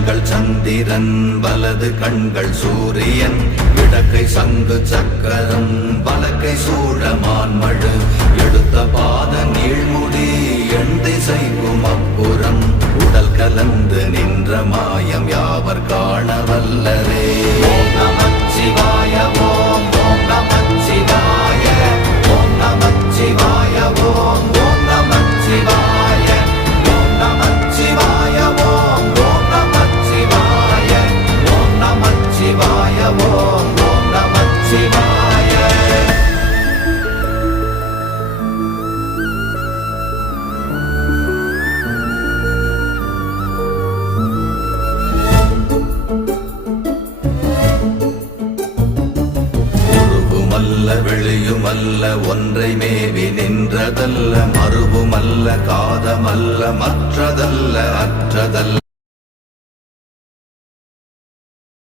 கண்கள் சந்திரன் வலது கண்கள் சூரியன் இடக்கை சங்கு சக்கரம் வலக்கை சூழமான்மழு எடுத்த பாத நீழ்முடி எண் திசைக்கும் அப்புறம் உடல் கலந்து நின்ற மாயம் யாவர் காண வல்லரே. ஓம் நமச்சிவாய ஓம் ஓம் நமச்சிவாய ஓம் நமச்சிவாய ஓம் ஓம் நமச்சிவாய ஓம் நமச்சிவாய ஓம் ஓம் நமச்சிவாய ஓம் நமச்சிவாய ஓம் ஓம் நமச்சிவாய. வெளியுமல்ல ஒன்றை மேவி நின்றதல்ல மறுவுமல்ல காதமல்ல மற்றதல்ல அற்றதல்ல